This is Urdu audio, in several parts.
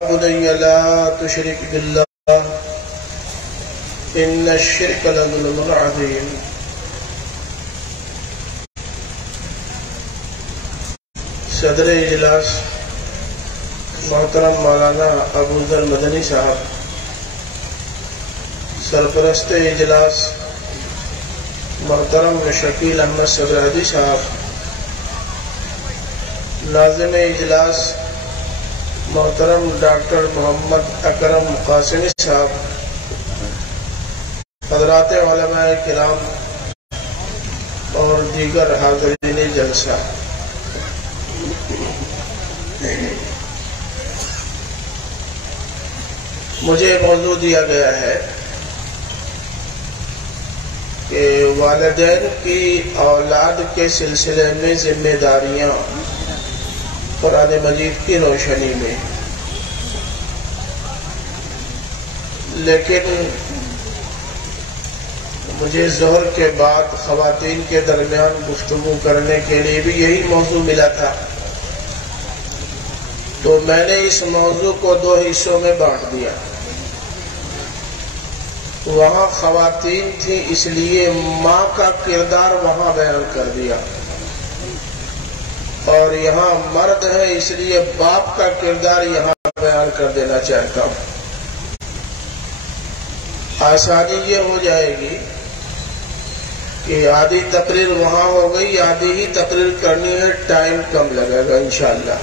بني لا تشرك بالله إن الشرك لظلم عظيم. صدر اجلاس محترم مولانا ابو ذر مدنی صاحب، سرپرست اجلاس محترم شکیل احمد صدرادی صاحب، ناظم اجلاس محترم ڈاکٹر محمد اکرم قاسمی صاحب، حضرات علماء کرام اور دیگر حاضرین جلسہ، مجھے موضوع دیا گیا ہے کہ والدین کی اولاد کے سلسلے میں ذمہ داریاں قرآن مجید کی روشنی میں، لیکن مجھے ظہر کے بعد خواتین کے درمیان گفتگو کرنے کے لیے بھی یہی موضوع ملا تھا، تو میں نے اس موضوع کو 2 حصوں میں بانٹ دیا۔ وہاں خواتین تھی اس لیے ماں کا کردار وہاں بیان کر دیا، اور یہاں مرد ہے اس لیے باپ کا کردار یہاں بیان کر دینا چاہتا ہوں۔ آسانی یہ ہو جائے گی کہ آدھی تقریر وہاں ہو گئی، آدھی ہی تقریر کرنی ہے، ٹائم کم لگے گا انشاءاللہ۔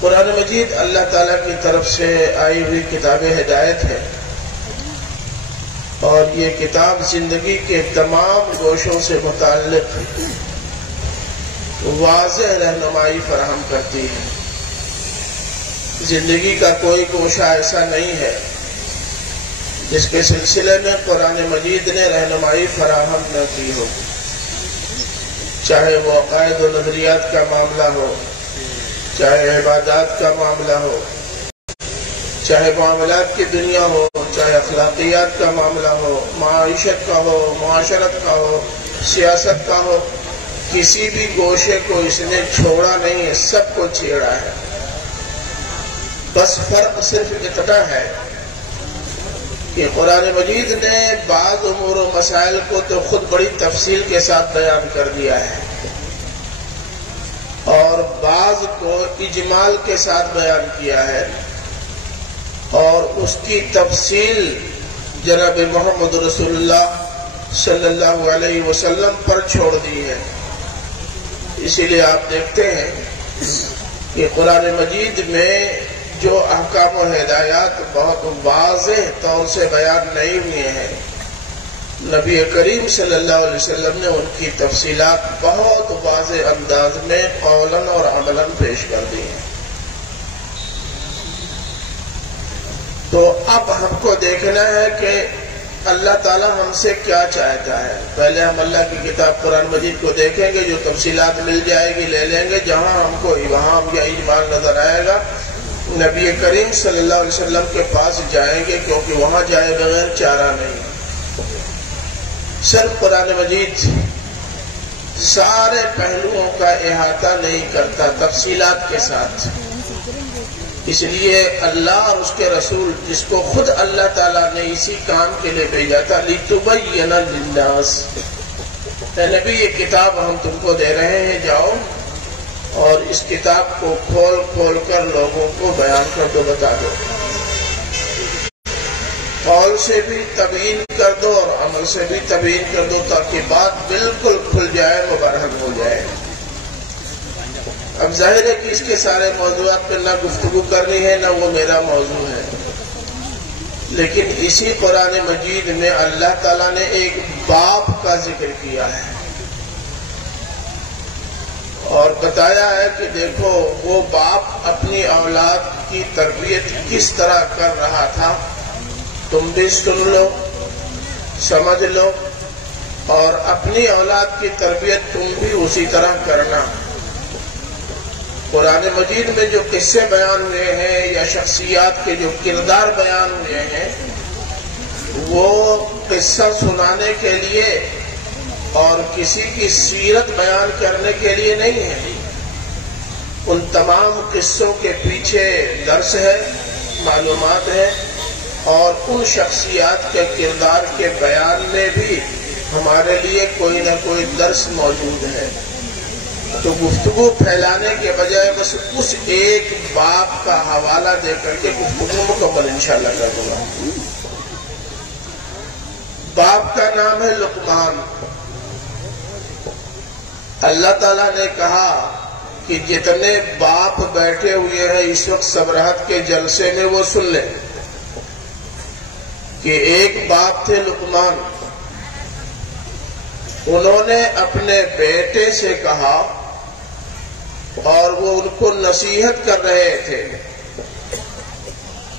قرآن مجید اللہ تعالیٰ کی طرف سے آئی ہوئی کتاب ہدایت ہے، اور یہ کتاب زندگی کے تمام گوشوں سے متعلق واضح رہنمائی فراہم کرتی ہے۔ زندگی کا کوئی گوشہ ایسا نہیں ہے جس کے سلسلے میں قرآن مجید نے رہنمائی فراہم نہ کی ہو، چاہے وہ عقائد و نظریات کا معاملہ ہو، چاہے عبادات کا معاملہ ہو، چاہے معاملات کی دنیا ہو، چاہے اخلاقیات کا معاملہ ہو، معیشت کا ہو، معاشرت کا ہو، سیاست کا ہو، کسی بھی گوشے کو اس نے چھوڑا نہیں ہے، سب کو چھیڑا ہے۔ بس فرق صرف اتنا ہے کہ قرآن مجید نے بعض امور و مسائل کو تو خود بڑی تفصیل کے ساتھ بیان کر دیا ہے، اور بعض کو اجمال کے ساتھ بیان کیا ہے، اور اس کی تفصیل جناب محمد رسول اللہ صلی اللہ علیہ وسلم پر چھوڑ دی ہے۔ اسی لیے آپ دیکھتے ہیں کہ قرآن مجید میں جو احکام و ہدایات بہت واضح طور سے بیان نہیں ہوئے ہیں، نبی کریم صلی اللہ علیہ وسلم نے ان کی تفصیلات بہت واضح انداز میں قولاً اور عملاً پیش کر دی ہیں۔ تو اب ہم کو دیکھنا ہے کہ اللہ تعالیٰ ہم سے کیا چاہتا ہے۔ پہلے ہم اللہ کی کتاب قرآن مجید کو دیکھیں گے، جو تفصیلات مل جائے گی لے لیں گے، جہاں ہم کو ابہام یا اجمال نظر آئے گا نبی کریم صلی اللہ علیہ وسلم کے پاس جائیں گے، کیونکہ وہاں جائے بغیر چارہ نہیں۔ صرف قرآن مجید سارے پہلوؤں کا احاطہ نہیں کرتا تفصیلات کے ساتھ، اس لیے اللہ اور اس کے رسول، جس کو خود اللہ تعالیٰ نے اسی کام کے لیے بھیجا تھا، لِتُبَيِّنَ لِلنَّاسِ، اے نبی یہ کتاب ہم تم کو دے رہے ہیں، جاؤ اور اس کتاب کو کھول کھول کر لوگوں کو بیان کر دو، بتا دو، قول سے بھی تبیین کر دو اور عمل سے بھی تبیین کر دو، تاکہ بات بالکل کھل جائے، مبرہن ہو جائے۔ اب ظاہر ہے کہ اس کے سارے موضوعات پہ نہ گفتگو کرنی ہے، نہ وہ میرا موضوع ہے، لیکن اسی قرآن مجید میں اللہ تعالیٰ نے ایک باپ کا ذکر کیا ہے، اور بتایا ہے کہ دیکھو وہ باپ اپنی اولاد کی تربیت کس طرح کر رہا تھا، تم بھی سن لو، سمجھ لو، اور اپنی اولاد کی تربیت تم بھی اسی طرح کرنا۔ قرآن مجید میں جو قصے بیان ہوئے ہیں یا شخصیات کے جو کردار بیان ہوئے ہیں، وہ قصہ سنانے کے لیے اور کسی کی سیرت بیان کرنے کے لیے نہیں ہے، ان تمام قصوں کے پیچھے درس ہے، معلومات ہیں، اور ان شخصیات کے کردار کے بیان میں بھی ہمارے لیے کوئی نہ کوئی درس موجود ہے۔ تو گفتگو پھیلانے کے بجائے بس اس ایک باب کا حوالہ دے کر کے گفتگو مکمل انشاءاللہ کر دوں گا۔ باب کا نام ہے لقمان۔ اللہ تعالیٰ نے کہا کہ جتنے باپ بیٹھے ہوئے ہیں اس وقت سبرہت کے جلسے میں وہ سن لیں کہ ایک باپ تھے لقمان، انہوں نے اپنے بیٹے سے کہا اور وہ ان کو نصیحت کر رہے تھے،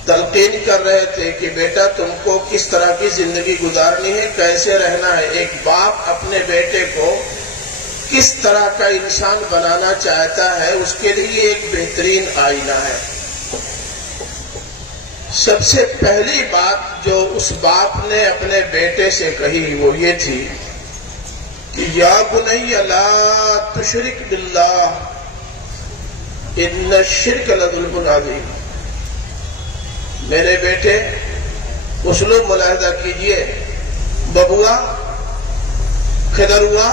تلقین کر رہے تھے کہ بیٹا تم کو کس طرح کی زندگی گزارنی ہے، کیسے رہنا ہے۔ ایک باپ اپنے بیٹے کو کس طرح کا انسان بنانا چاہتا ہے اس کے لیے ایک بہترین آئینہ ہے۔ سب سے پہلی بات جو اس باپ نے اپنے بیٹے سے کہی وہ یہ تھی کہ یا بنی لا تشرک باللہ ان الشرک لظلم عظیم۔ میرے بیٹے اسلوب ملاحظہ کیجئے، ببوا، خدروا،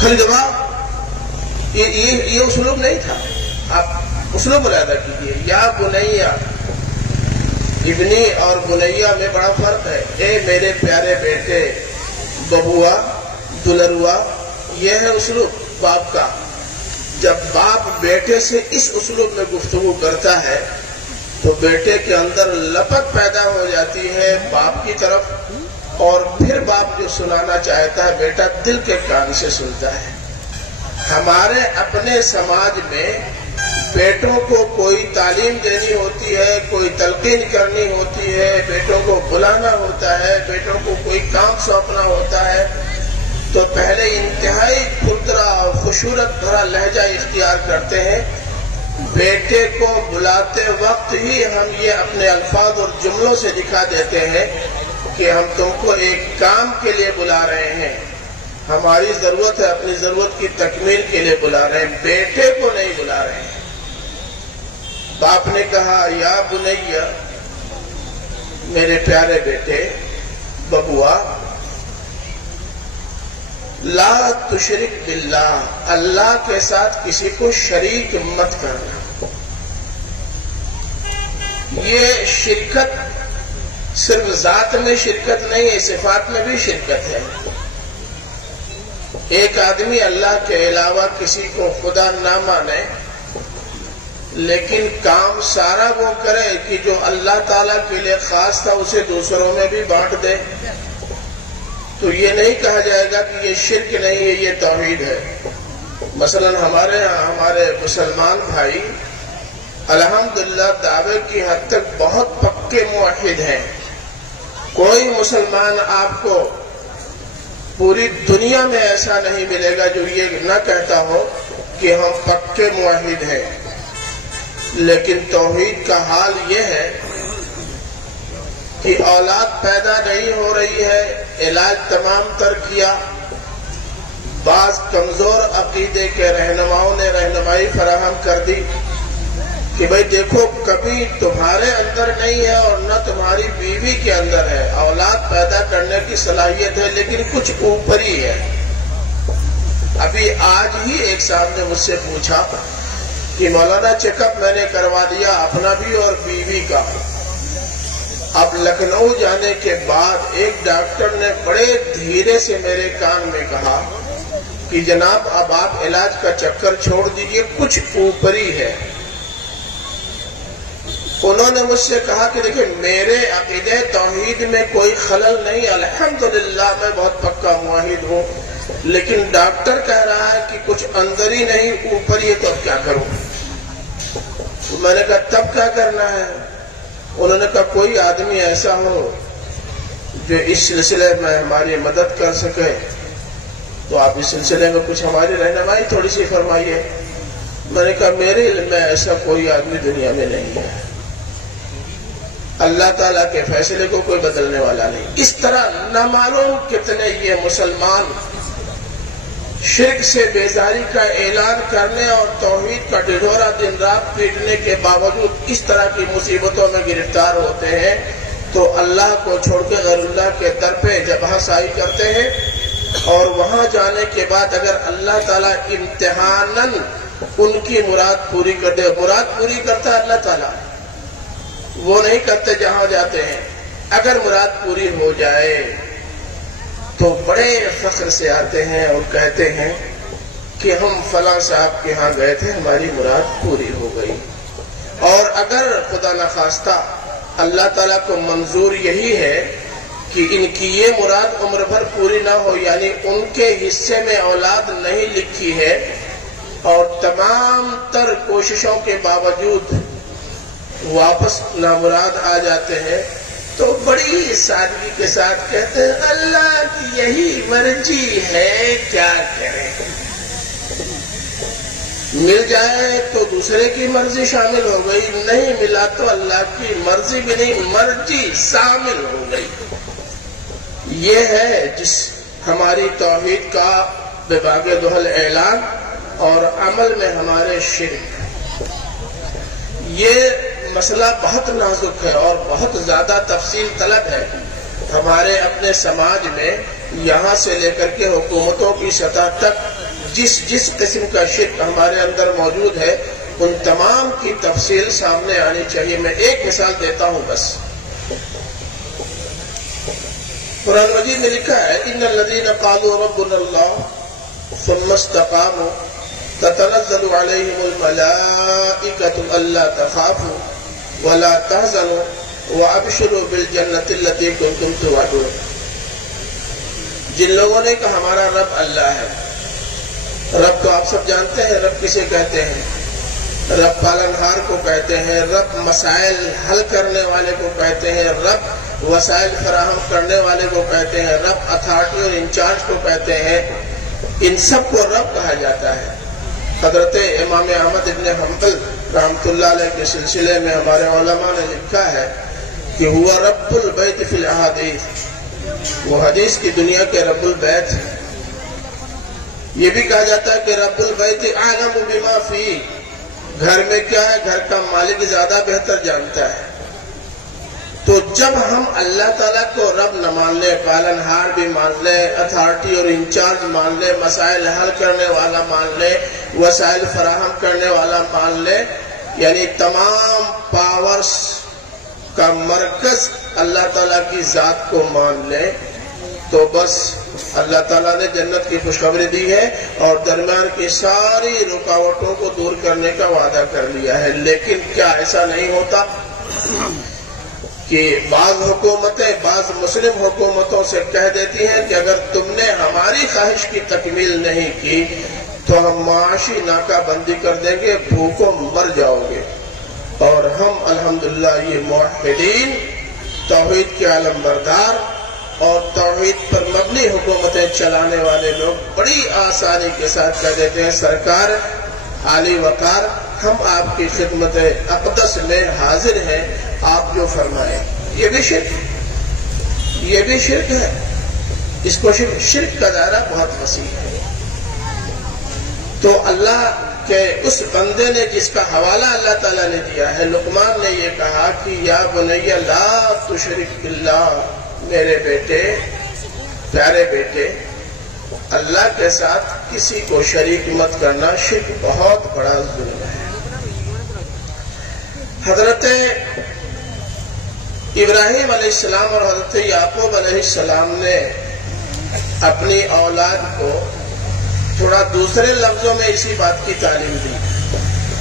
خلدوا، یہ اسلوب نہیں تھا۔ آپ اسلوب ملاحظہ کیجئے، یا بنیا، ابنی اور بنیا میں بڑا فرق ہے۔ اے میرے پیارے بیٹے، ببوا، دلروا، یہ ہے اسلوب باپ کا۔ جب باپ بیٹے سے اس اسلوب میں گفتگو کرتا ہے تو بیٹے کے اندر لپٹ پیدا ہو جاتی ہے باپ کی طرف، اور پھر باپ جو سنانا چاہتا ہے بیٹا دل کے کان سے سنتا ہے۔ ہمارے اپنے سماج میں بیٹوں کو کوئی تعلیم دینی ہوتی ہے، کوئی تلقین کرنی ہوتی ہے، بیٹوں کو بلانا ہوتا ہے، بیٹوں کو کوئی کام سونپنا ہوتا ہے، تو پہلے انتہائی کھردرا اور خشونت بھرا لہجہ اختیار کرتے ہیں۔ بیٹے کو بلاتے وقت ہی ہم یہ اپنے الفاظ اور جملوں سے دکھا دیتے ہیں کہ ہم تم کو ایک کام کے لیے بلا رہے ہیں، ہماری ضرورت ہے، اپنی ضرورت کی تکمیل کے لیے بلا رہے ہیں، بیٹے کو نہیں بلا رہے ہیں۔ باپ نے کہا یا بنیا، میرے پیارے بیٹے، ببوا، لا تشرک باللہ، اللہ کے ساتھ کسی کو شریک مت کرنا۔ یہ شرکت صرف ذات میں شرکت نہیں ہے، صفات میں بھی شرکت ہے۔ ایک آدمی اللہ کے علاوہ کسی کو خدا نہ مانے لیکن کام سارا وہ کرے کہ جو اللہ تعالیٰ کے لیے خاص تھا اسے دوسروں میں بھی بانٹ دے، تو یہ نہیں کہا جائے گا کہ یہ شرک نہیں ہے، یہ توحید ہے۔ مثلا ہمارے ہاں ہمارے مسلمان بھائی الحمدللہ دعوے کی حد تک بہت پکے موحد ہیں۔ کوئی مسلمان آپ کو پوری دنیا میں ایسا نہیں ملے گا جو یہ نہ کہتا ہو کہ ہم پکے موحد ہیں، لیکن توحید کا حال یہ ہے کہ اولاد پیدا نہیں ہو رہی ہے، علاج تمام تر کیا، بعض کمزور عقیدے کے رہنماؤں نے رہنمائی فراہم کر دی کہ بھئی دیکھو کبھی تمہارے اندر نہیں ہے اور نہ تمہاری بیوی کے اندر ہے، اولاد پیدا کرنے کی صلاحیت ہے لیکن کچھ اوپری ہے۔ ابھی آج ہی ایک صاحب نے مجھ سے پوچھا کہ مولانا چیک اپ میں نے کروا دیا اپنا بھی اور بیوی کا، اب لکھنؤ جانے کے بعد ایک ڈاکٹر نے بڑے دھیرے سے میرے کان میں کہا کہ جناب اب آپ علاج کا چکر چھوڑ دیجئے، کچھ اوپری ہے۔ انہوں نے مجھ سے کہا کہ دیکھیں میرے عقیدہ توحید میں کوئی خلل نہیں، الحمدللہ میں بہت پکا موحد ہوں، لیکن ڈاکٹر کہہ رہا ہے کہ کچھ اندر ہی نہیں اوپر ہی، تو اب کیا کروں؟ میں نے کہا تب کیا کرنا ہے؟ انہوں نے کہا کوئی آدمی ایسا ہو جو اس سلسلے میں ہماری مدد کر سکے تو آپ اس سلسلے میں کچھ ہماری رہنمائی تھوڑی سی فرمائیے۔ میں نے کہا میرے علم میں ایسا کوئی آدمی دنیا میں نہیں ہے، اللہ تعالیٰ کے فیصلے کو کوئی بدلنے والا نہیں۔ اس طرح نہ معلوم کتنے یہ مسلمان شرک سے بیزاری کا اعلان کرنے اور توحید کا ڈھڈورا دن رات پیٹنے کے باوجود اس طرح کی مصیبتوں میں گرفتار ہوتے ہیں تو اللہ کو چھوڑ کے غیر اللہ کے در پہ جب ہنسائی کرتے ہیں، اور وہاں جانے کے بعد اگر اللہ تعالیٰ امتحاناً ان کی مراد پوری کر دے، مراد پوری کرتا ہے اللہ تعالیٰ، وہ نہیں کرتے جہاں جاتے ہیں، اگر مراد پوری ہو جائے تو بڑے فخر سے آتے ہیں اور کہتے ہیں کہ ہم فلاں صاحب کے ہاں گئے تھے، ہماری مراد پوری ہو گئی۔ اور اگر خدا نخواستہ اللہ تعالیٰ کو منظور یہی ہے کہ ان کی یہ مراد عمر بھر پوری نہ ہو، یعنی ان کے حصے میں اولاد نہیں لکھی ہے، اور تمام تر کوششوں کے باوجود واپس نامراد آ جاتے ہیں، تو بڑی سادگی کے ساتھ کہتے ہیں اللہ کی یہی مرضی ہے، کیا کریں۔ مل جائے تو دوسرے کی مرضی شامل ہو گئی، نہیں ملا تو اللہ کی مرضی بھی نہیں، مرضی شامل ہو گئی۔ یہ ہے جس ہماری توحید کا بباغ دہل اعلان اور عمل میں ہمارے شرک۔ یہ مسئلہ بہت نازک ہے اور بہت زیادہ تفصیل طلب ہے۔ ہمارے اپنے سماج میں یہاں سے لے کر کے حکومتوں کی سطح تک جس قسم کا شرک ہمارے اندر موجود ہے، ان تمام کی تفصیل سامنے آنی چاہیے۔ میں ایک مثال دیتا ہوں بس۔ قرآن مجید میں لکھا ہے ان الذین قالوا ربنا اللہ ثم استقاموا تتنزل علیہم الملائکۃ الا تخافوا ولا تحزنوا وابشروا بالجنۃ التي کنتم توعدون۔ جن لوگوں نے کہا ہمارا رب اللہ ہے، رب تو آپ سب جانتے ہیں رب کسے کہتے ہیں، رب پالنہار کو کہتے ہیں، رب مسائل حل کرنے والے کو کہتے ہیں، رب وسائل فراہم کرنے والے کو کہتے ہیں، رب اتھارٹی اور انچارج کو کہتے ہیں، ان سب کو رب کہا جاتا ہے۔ حضرت امام احمد ابن حنبل رحمۃ اللہ علیہ کے سلسلے میں ہمارے علماء نے لکھا ہے کہ ہوا رب البیت فی الاحادیث، وہ حدیث کی دنیا کے رب البیت۔ یہ بھی کہا جاتا ہے کہ رب البیت اعلم بما فی، گھر میں کیا ہے گھر کا مالک زیادہ بہتر جانتا ہے۔ تو جب ہم اللہ تعالیٰ کو رب نہ مان لیں، پالنہار بھی مان لیں، اتھارٹی اور انچارج مان لیں، مسائل حل کرنے والا مان لیں، وسائل فراہم کرنے والا مان لیں، یعنی تمام پاورز کا مرکز اللہ تعالیٰ کی ذات کو مان لیں، تو بس اللہ تعالیٰ نے جنت کی خوشخبری دی ہے اور درمیان کی ساری رکاوٹوں کو دور کرنے کا وعدہ کر لیا ہے۔ لیکن کیا ایسا نہیں ہوتا کہ بعض حکومتیں بعض مسلم حکومتوں سے کہہ دیتی ہیں کہ اگر تم نے ہماری خواہش کی تکمیل نہیں کی تو ہم معاشی ناکہ بندی کر دیں گے، بھوکوں مر جاؤ گے۔ اور ہم الحمدللہ یہ موحدین، توحید کے علم بردار اور توحید پر مبنی حکومتیں چلانے والے لوگ بڑی آسانی کے ساتھ کہہ دیتے ہیں سرکار عالی وقار، ہم آپ کی خدمت اقدس میں حاضر ہیں، آپ جو فرمائیں۔ یہ بھی شرک ہے، اس کو شرک کا دائرہ بہت وسیع ہے۔ تو اللہ کے اس بندے نے جس کا حوالہ اللہ تعالیٰ نے دیا ہے، لقمان نے یہ کہا کہ یا بنی لا تشرک باللہ، میرے بیٹے، پیارے بیٹے، اللہ کے ساتھ کسی کو شریک مت کرنا، شرک بہت بڑا ظلم ہے۔ حضرت ابراہیم علیہ السلام اور حضرت یعقوب علیہ السلام نے اپنی اولاد کو تھوڑا دوسرے لفظوں میں اسی بات کی تعلیم دی،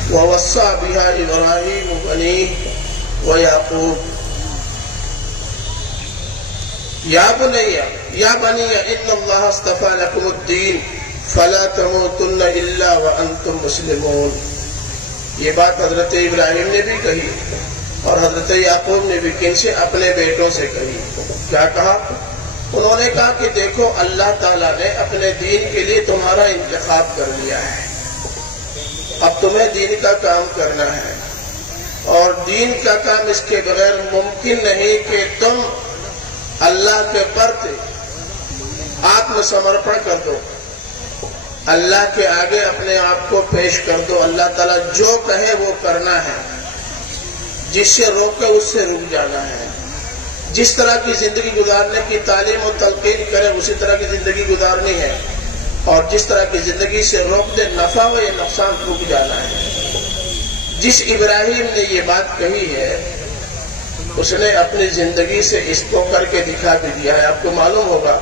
وَوَصَّى بِهَا إِبْرَاهِيمُ بَنِيهِ وَيَعْقُوبُ یا بنی ان اللہ اصطفیٰ لکم الدین فلا تموتن الا وانتم مسلمون۔ یہ بات حضرت ابراہیم نے بھی کہی اور حضرت یعقوب نے بھی کن سے؟ اپنے بیٹوں سے کہی۔ کیا کہا؟ انہوں نے کہا کہ دیکھو اللہ تعالیٰ نے اپنے دین کے لیے تمہارا انتخاب کر لیا ہے، اب تمہیں دین کا کام کرنا ہے، اور دین کا کام اس کے بغیر ممکن نہیں کہ تم اللہ کے پرتی آتم سمرپن کر دو۔ اللہ کے آگے اپنے آپ کو پیش کر دو. اللہ تعالیٰ جو کہے وہ کرنا ہے، جس سے روکے اس سے رک جانا ہے. جس طرح کی زندگی گزارنے کی تعلیم و تلقین کرے اسی طرح کی زندگی گزارنی ہے، اور جس طرح کی زندگی سے روک دے نفع و یا نقصان رک جانا ہے. جس ابراہیم نے یہ بات کہی ہے اس نے اپنی زندگی سے اس کو کر کے دکھا بھی دیا ہے. آپ کو معلوم ہوگا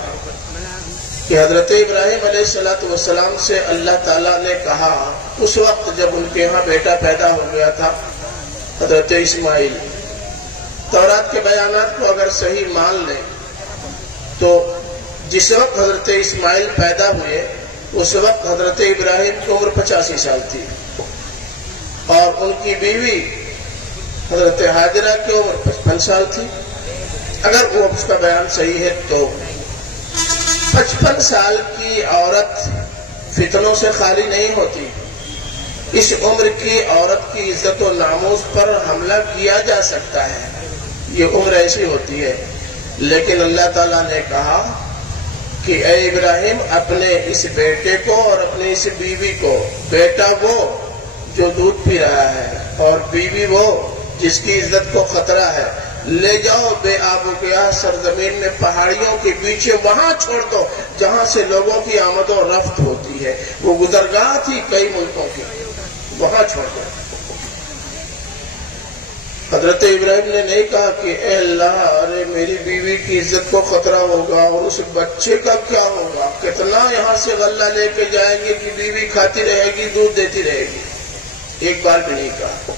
کہ حضرت ابراہیم علیہ السلام سے اللہ تعالیٰ نے کہا اس وقت جب ان کے ہاں بیٹا پیدا ہو گیا تھا، حضرت اسماعیل. تورات کے بیانات کو اگر صحیح مان لیں تو جس وقت حضرت اسماعیل پیدا ہوئے اس وقت حضرت ابراہیم کی عمر 85 سال تھی، اور ان کی بیوی حضرت ہاجرہ کی عمر 55 سال تھی. اگر وہ اس کا بیان صحیح ہے تو 55 سال کی عورت فتنوں سے خالی نہیں ہوتی. اس عمر کی عورت کی عزت و ناموس پر حملہ کیا جا سکتا ہے، یہ عمر ایسی ہوتی ہے. لیکن اللہ تعالیٰ نے کہا کہ اے ابراہیم اپنے اس بیٹے کو اور اپنی اس بیوی کو، بیٹا وہ جو دودھ پی رہا ہے اور بیوی وہ جس کی عزت کو خطرہ ہے، لے جاؤ بے آب و گیا سرزمین میں پہاڑیوں کے پیچھے، وہاں چھوڑ دو جہاں سے لوگوں کی آمد و رفت ہوتی ہے. وہ گزرگاہ تھی کئی ملکوں کی، وہاں چھوڑ دو. حضرت ابراہیم نے نہیں کہا کہ اے اللہ ارے میری بیوی کی عزت کو خطرہ ہوگا اور اس بچے کا کیا ہوگا، کتنا یہاں سے غلہ لے کے جائیں گے کہ بیوی کھاتی رہے گی دودھ دیتی رہے گی. ایک بار بھی نہیں کہا.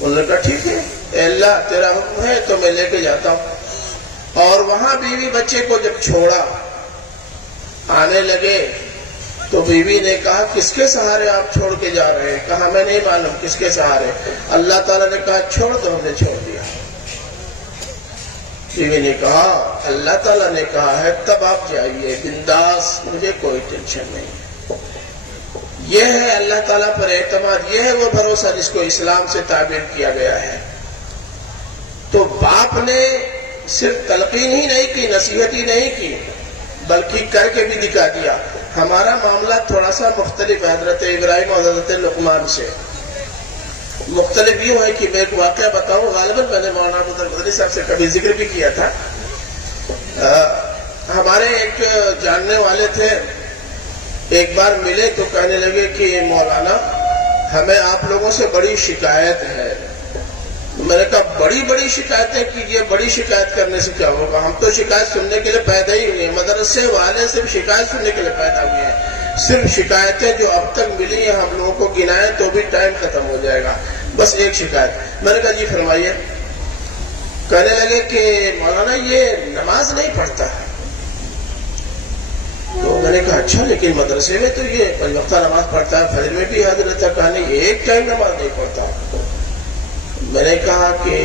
انہوں نے کہا ٹھیک ہے اے اللہ تیرا حکم ہے تو میں لے کے جاتا ہوں. اور وہاں بیوی بچے کو جب چھوڑا آنے لگے تو بیوی نے کہا کس کے سہارے آپ چھوڑ کے جا رہے ہیں؟ کہا میں نہیں معلوم کس کے سہارے. اللہ تعالیٰ نے کہا چھوڑ دو، ہم نے چھوڑ دیا. بیوی نے کہا اللہ تعالیٰ نے کہا ہے تب آپ جائیے بنداس، مجھے کوئی ٹینشن نہیں. یہ ہے اللہ تعالیٰ پر اعتماد، یہ ہے وہ بھروسہ جس کو اسلام سے تعبیر کیا گیا ہے. تو باپ نے صرف تلقین ہی نہیں کی، نصیحت ہی نہیں کی، بلکہ کر کے بھی دکھا دیا. ہمارا معاملہ تھوڑا سا مختلف ہے حضرت ابراہیم اور حضرت لقمان سے. مختلف یوں ہے کہ میں ایک واقعہ بتاؤں، غالباً میں نے مولانا مدنی صاحب سے کبھی ذکر بھی کیا تھا. ہمارے ایک جاننے والے تھے، ایک بار ملے تو کہنے لگے کہ مولانا ہمیں آپ لوگوں سے بڑی شکایت ہے. میں نے کہا بڑی بڑی شکایتیں کیجئے، بڑی شکایت کرنے سے کیا ہوگا، ہم تو شکایت سننے کے لیے پیدا ہی ہوئے ہیں. مدرسے والے صرف شکایت سننے کے لیے پیدا ہوئے ہیں. صرف شکایتیں جو اب تک ملی ہیں ہم لوگوں کو گنائیں تو بھی ٹائم ختم ہو جائے گا. بس ایک شکایت. میں نے کہا جی فرمائیے. کہنے لگے کہ مولانا یہ نماز نہیں پڑھتا ہے. تو میں نے کہا اچھا لیکن مدرسے میں تو یہ 5 وقتہ نماز پڑھتا ہے، فجر میں بھی حاضر رہتا ہے، کہانی ایک ٹائم نماز نہیں پڑھتا. میں نے کہا کہ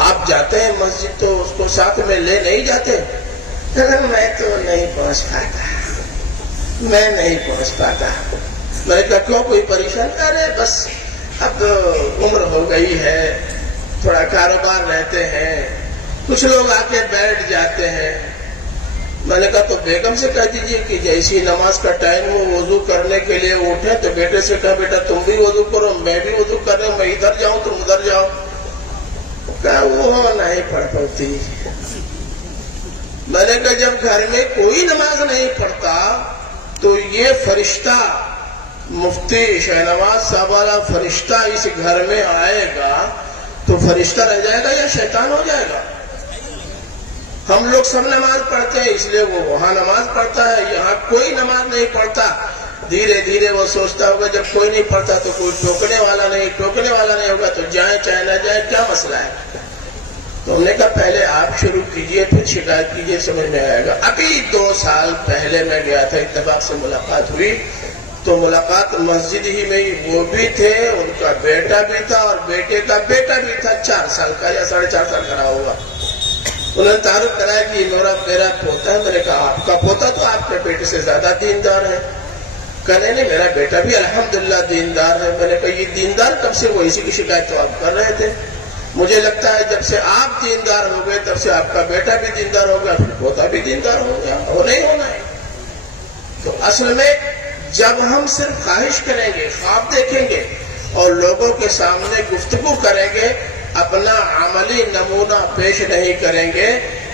آپ جاتے ہیں مسجد تو اس کو ساتھ میں لے نہیں جاتے؟ میں تو نہیں پہنچ پاتا، میں نہیں پہنچ پاتا. میں نے کہا کیوں کوئی پریشان؟ ارے بس اب عمر ہو گئی ہے، تھوڑا کاروبار رہتے ہیں، کچھ لوگ آ کے بیٹھ جاتے ہیں. میں نے کہا تو بیگم سے کہہ دیجئے کہ جیسی نماز کا ٹائم ہو وضو کرنے کے لیے اٹھے تو بیٹے سے کہا بیٹا تم بھی وضو کرو، میں بھی وضو کر رہا ہوں، میں ادھر جاؤں تم ادھر جاؤ. کہا وہ نہیں پڑھ پاتی. میں نے کہا جب گھر میں کوئی نماز نہیں پڑھتا تو یہ فرشتہ مفتی شہنواز صاحب والا فرشتہ اس گھر میں آئے گا تو فرشتہ رہ جائے گا یا شیطان ہو جائے گا؟ ہم لوگ سب نماز پڑھتے ہیں اس لیے وہ وہاں نماز پڑھتا ہے، یہاں کوئی نماز نہیں پڑھتا. دھیرے دھیرے وہ سوچتا ہوگا جب کوئی نہیں پڑھتا تو کوئی ٹوکنے والا نہیں ہوگا تو جائیں چاہے نہ جائیں کیا مسئلہ ہے. تو ہم نے کہا پہلے آپ شروع کیجئے پھر شکایت کیجئے، سمجھ میں آئے گا. ابھی 2 سال پہلے میں گیا تھا، اتفاق سے ملاقات ہوئی تو ملاقات مسجد ہی میں ہی. وہ بھی تھے، ان کا بیٹا بھی تھا اور بیٹے کا بیٹا بھی تھا، 4 سال کا یا 4.5 سال کا رہا ہوگا. انہوں نے تعارف کرایا کہ میرا پوتا ہے. میں نے کہا آپ کا پوتا تو آپ کے بیٹے سے زیادہ دیندار ہے. کہنے نہیں میرا بیٹا بھی الحمدللہ دیندار ہے. میں نے کہا یہ دیندار کب سے وہ اسی کی شکایت تو آپ کر رہے تھے. مجھے لگتا ہے جب سے آپ دیندار ہو گئے تب سے آپ کا بیٹا بھی دیندار ہو گیا، پھر پوتا بھی دیندار ہو گیا. وہ نہیں ہونا ہے. تو اصل میں جب ہم صرف خواہش کریں گے، خواب دیکھیں گے اور لوگوں کے سامنے گفتگو کریں گے، اپنا عملی نمونہ پیش نہیں کریں گے،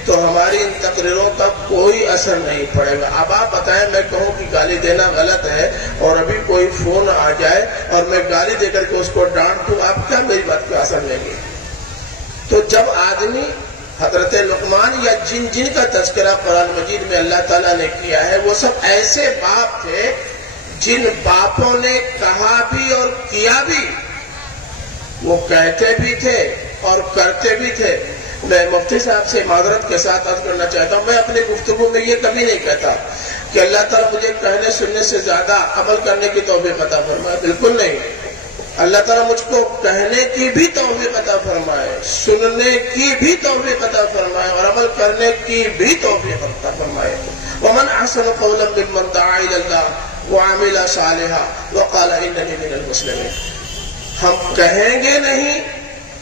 تو ہماری ان تقریروں کا کوئی اثر نہیں پڑے گا۔ اب آپ بتائیں، میں کہوں کہ گالی دینا غلط ہے اور ابھی کوئی فون آ جائے اور میں گالی دے کر کے اس کو ڈانٹ دوں، آپ کیا میری بات پہ اثر لیں گے؟ تو جب آدمی حضرت لقمان یا جن کا تذکرہ قرآن مجید میں اللہ تعالیٰ نے کیا ہے، وہ سب ایسے باپ تھے جن باپوں نے کہا بھی اور کیا بھی، وہ کہتے بھی تھے اور کرتے بھی تھے۔ میں مفتی صاحب سے معذرت کے ساتھ عرض کرنا چاہتا ہوں، میں اپنی گفتگو میں یہ کبھی نہیں کہتا کہ اللہ تعالیٰ مجھے کہنے سننے سے زیادہ عمل کرنے کی توفیق عطا فرمائے، بالکل نہیں۔ اللہ تعالیٰ مجھ کو کہنے کی بھی توفیق عطا فرمائے، سننے کی بھی توفیق عطا فرمائے اور عمل کرنے کی بھی توفیق عطا فرمائے۔ وَمَنْ أَحْسَنُ قَوْلًا مِّمَّنْ دَعَا إِلَى اللَّهِ وَعَمِلَ صَالِحًا وَقَالَ إِنَّنِي مِنَ الْمُسْلِمِينَ۔ ہم کہیں گے نہیں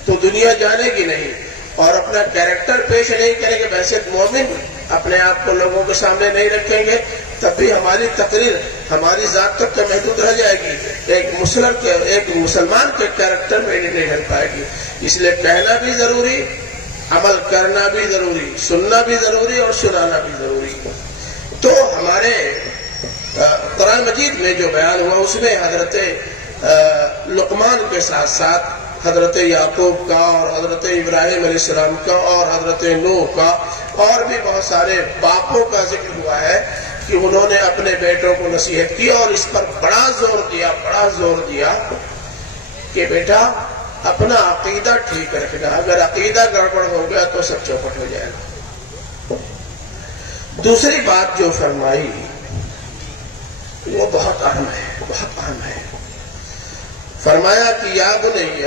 تو دنیا جانے گی نہیں، اور اپنا کیریکٹر پیش نہیں کریں گے، ویسے مومن اپنے آپ کو لوگوں کے سامنے نہیں رکھیں گے، تب بھی ہماری تقریر ہماری ذات تک کے محدود رہ جائے گی، ایک مسلمان کے کیریکٹر میں نہیں رہ پائے گی۔ اس لیے کہنا بھی ضروری، عمل کرنا بھی ضروری، سننا بھی ضروری اور سنانا بھی ضروری۔ تو ہمارے قرآن مجید میں جو بیان ہوا اس میں حضرت لقمان کے ساتھ ساتھ حضرت یعقوب کا اور حضرت ابراہیم علیہ السلام کا اور حضرت نوح کا اور بھی بہت سارے باپوں کا ذکر ہوا ہے کہ انہوں نے اپنے بیٹوں کو نصیحت کی اور اس پر بڑا زور دیا کہ بیٹا اپنا عقیدہ ٹھیک رکھنا، اگر عقیدہ گڑبڑ ہو گیا تو سب چوپٹ ہو جائے گا۔ دوسری بات جو فرمائی وہ بہت اہم ہے، فرمایا کہ یا بنی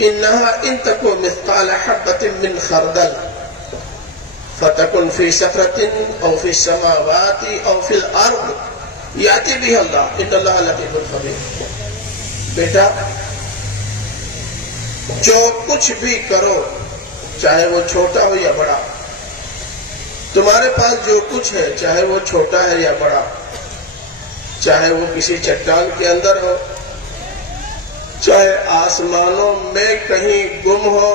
انہا ان تکو مثقال حبۃ من خردل فتکن فی صخرۃ او فی السماوات او فی الارض یاتی بها اللہ ان اللہ لطیف خبیر۔ بیٹا جو کچھ بھی کرو، چاہے وہ چھوٹا ہو یا بڑا، تمہارے پاس جو کچھ ہے چاہے وہ چھوٹا ہے یا بڑا، چاہے وہ کسی چٹان کے اندر ہو، چاہے آسمانوں میں کہیں گم ہو،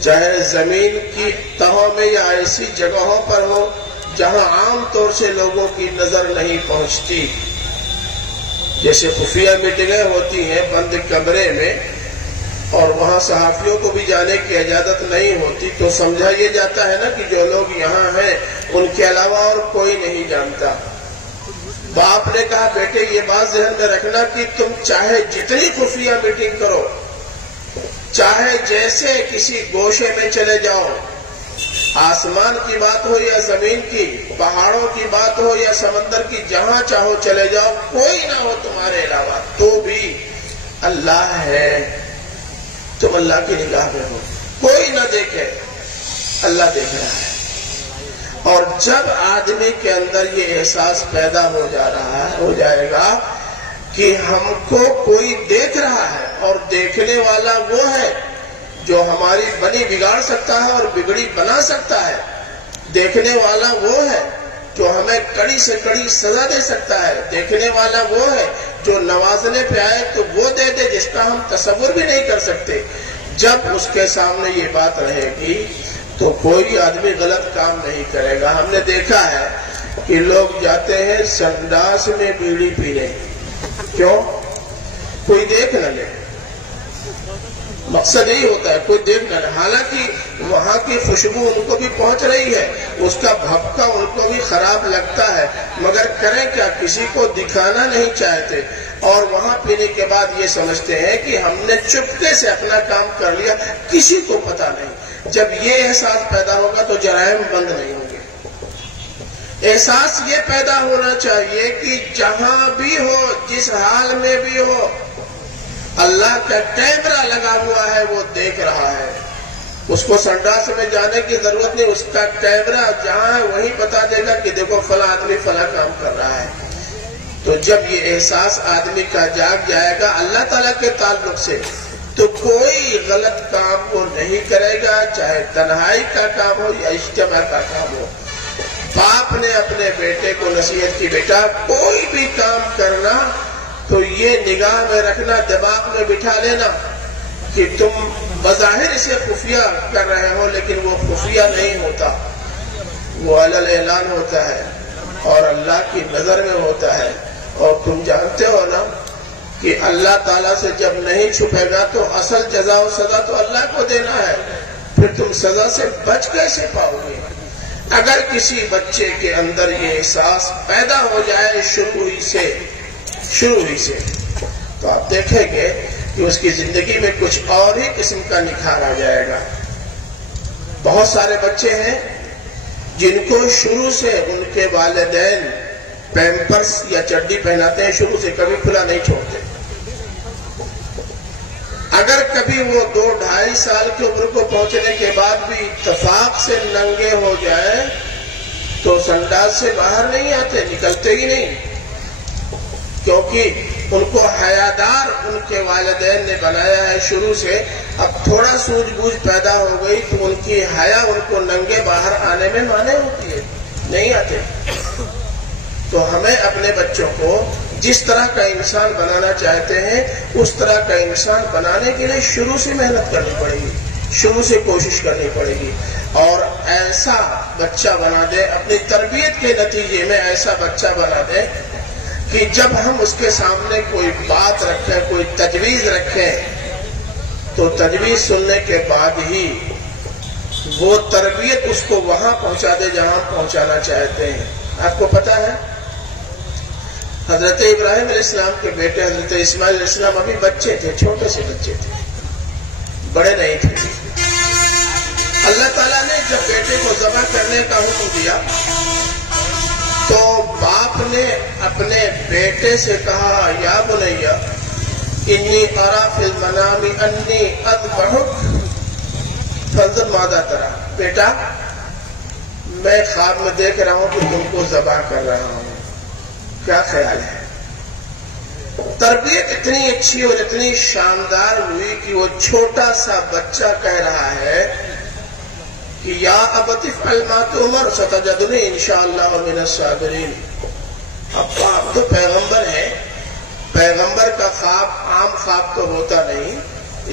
چاہے زمین کی تہوں میں یا ایسی جگہوں پر ہو جہاں عام طور سے لوگوں کی نظر نہیں پہنچتی، جیسے خفیہ میٹنگیں ہوتی ہیں بند کمرے میں اور وہاں صحافیوں کو بھی جانے کی اجازت نہیں ہوتی، تو سمجھا یہ جاتا ہے نا کہ جو لوگ یہاں ہیں ان کے علاوہ اور کوئی نہیں جانتا۔ باپ نے کہا بیٹے یہ بات ذہن میں رکھنا کہ تم چاہے جتنی خفیہ میٹنگ کرو، چاہے جیسے کسی گوشے میں چلے جاؤ، آسمان کی بات ہو یا زمین کی، پہاڑوں کی بات ہو یا سمندر کی، جہاں چاہو چلے جاؤ، کوئی نہ ہو تمہارے علاوہ، تو بھی اللہ ہے، تم اللہ کی نگاہ میں ہو، کوئی نہ دیکھے، اللہ دیکھ رہا ہے۔ اور جب آدمی کے اندر یہ احساس پیدا ہو جائے گا کہ ہم کو کوئی دیکھ رہا ہے اور دیکھنے والا وہ ہے جو ہماری بنی بگاڑ سکتا ہے اور بگڑی بنا سکتا ہے، دیکھنے والا وہ ہے جو ہمیں کڑی سے کڑی سزا دے سکتا ہے، دیکھنے والا وہ ہے جو نوازنے پہ آئے تو وہ دے دے جس کا ہم تصور بھی نہیں کر سکتے، جب اس کے سامنے یہ بات رہے گی تو کوئی آدمی غلط کام نہیں کرے گا۔ ہم نے دیکھا ہے کہ لوگ جاتے ہیں سنڈاس میں بیڑی پینے، کیوں؟ کوئی دیکھ نہ لے، مقصد یہی ہوتا ہے کوئی دیکھ نہ لے، حالانکہ وہاں کی خوشبو ان کو بھی پہنچ رہی ہے، اس کا بھپکا ان کو بھی خراب لگتا ہے، مگر کریں کیا، کسی کو دکھانا نہیں چاہتے، اور وہاں پینے کے بعد یہ سمجھتے ہیں کہ ہم نے چپکے سے اپنا کام کر لیا، کسی کو پتا نہیں۔ جب یہ احساس پیدا ہوگا تو جرائم بند نہیں ہوں گے۔ احساس یہ پیدا ہونا چاہیے کہ جہاں بھی ہو، جس حال میں بھی ہو، اللہ کا کیمرہ لگا ہوا ہے، وہ دیکھ رہا ہے، اس کو سنڈاس میں جانے کی ضرورت نہیں، اس کا کیمرہ جہاں ہے وہیں بتا دے گا کہ دیکھو فلاں آدمی فلاں کام کر رہا ہے۔ تو جب یہ احساس آدمی کا جاگ جائے گا اللہ تعالیٰ کے تعلق سے، تو کوئی غلط کام وہ نہیں کرے گا، چاہے تنہائی کا کام ہو یا اجتماع کا کام ہو۔ باپ نے اپنے بیٹے کو نصیحت کی، بیٹا کوئی بھی کام کرنا تو یہ نگاہ میں رکھنا، دماغ میں بٹھا لینا کہ تم بظاہر اسے خفیہ کر رہے ہو، لیکن وہ خفیہ نہیں ہوتا، وہ علل اعلان ہوتا ہے اور اللہ کی نظر میں ہوتا ہے۔ اور تم جانتے ہو نا کہ اللہ تعالیٰ سے جب نہیں چھپے گا تو اصل جزا و سزا تو اللہ کو دینا ہے، پھر تم سزا سے بچ کیسے پاؤ گے؟ اگر کسی بچے کے اندر یہ احساس پیدا ہو جائے شروع ہی سے تو آپ دیکھیں گے کہ اس کی زندگی میں کچھ اور ہی قسم کا نکھار آ جائے گا۔ بہت سارے بچے ہیں جن کو شروع سے ان کے والدین پیمپرس یا چڈی پہناتے ہیں، شروع سے کبھی کھلا نہیں چھوڑتے۔ اگر کبھی وہ 2-2.5 سال کی عمر کو پہنچنے کے بعد بھی اتفاق سے ننگے ہو جائے تو سنڈاس سے باہر نہیں آتے، نکلتے ہی نہیں، کیونکہ ان کو حیادار ان کے والدین نے بنایا ہے شروع سے۔ اب تھوڑا سوجھ بوجھ پیدا ہو گئی تو ان کی حیا ان کو ننگے باہر آنے میں مانع ہوتی ہے، نہیں آتے۔ تو ہمیں اپنے بچوں کو جس طرح کا انسان بنانا چاہتے ہیں اس طرح کا انسان بنانے کے لیے شروع سے محنت کرنی پڑے گی، شروع سے کوشش کرنی پڑے گی، اور ایسا بچہ بنا دے، اپنی تربیت کے نتیجے میں ایسا بچہ بنا دے کہ جب ہم اس کے سامنے کوئی بات رکھیں، کوئی تجویز رکھیں تو تجویز سننے کے بعد ہی وہ تربیت اس کو وہاں پہنچا دے جہاں پہنچانا چاہتے ہیں۔ آپ کو پتا ہے حضرت ابراہیم علیہ السلام کے بیٹے حضرت اسماعیل علیہ السلام ابھی بچے تھے، چھوٹے سے بچے تھے، بڑے نہیں تھے۔ اللہ تعالیٰ نے جب بیٹے کو ذبح کرنے کا حکم دیا تو باپ نے اپنے بیٹے سے کہا، یا بنیا انی ارا فی المنام انی اذبحک فانظر ماذا تری، بیٹا میں خواب میں دیکھ رہا ہوں کہ تم کو ذبح کر رہا ہوں، کیا خیال ہے؟ تربیت اتنی اچھی اور اتنی شاندار ہوئی کہ وہ چھوٹا سا بچہ کہہ رہا ہے کہ یا ابت افعل ما تؤمر ستجدنی انشاءاللہ من الصابرین۔ ابا آپ تو پیغمبر ہیں، پیغمبر کا خواب عام خواب تو ہوتا نہیں،